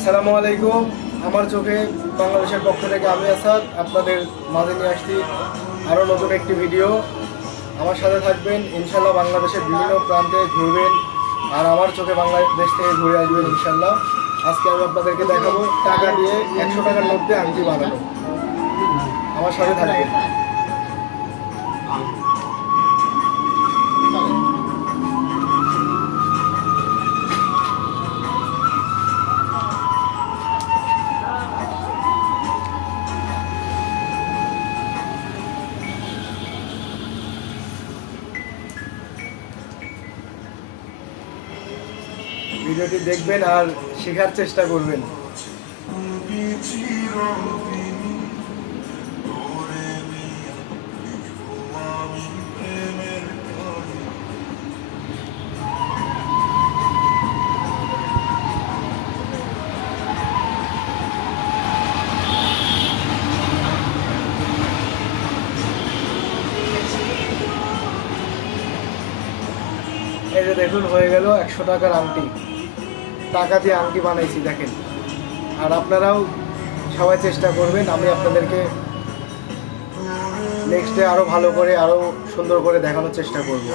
আসসালামু আলাইকুম। আমার চোখে বাংলাদেশের পক্ষ থেকে আমি আসাদ আপনাদের মাঝে নিয়ে আসছি আরও নতুন একটি ভিডিও। আমার সাথে থাকবেন, ইনশাল্লাহ বাংলাদেশের বিভিন্ন প্রান্তে ঘুরবেন আর আমার চোখে বাংলাদেশ থেকে ঘুরে আসবেন ইনশাল্লাহ। আজকে আমি আপনাদেরকে দেখাবো টাকা দিয়ে 100 টাকার নোট দিয়ে আংটি বানানো। আমার সাথে থাকবেন। ভিডিওটি দেখবেন আর শেখার চেষ্টা করবেন। এই যে দেখুন, হয়ে গেল 100 টাকার আংটি। টাকা দিয়ে আংটি বানাইছি দেখেন। আর আপনারাও সবাই চেষ্টা করবেন। আমি আপনাদেরকে নেক্সট ডে আরও ভালো করে আরও সুন্দর করে দেখানোর চেষ্টা করব।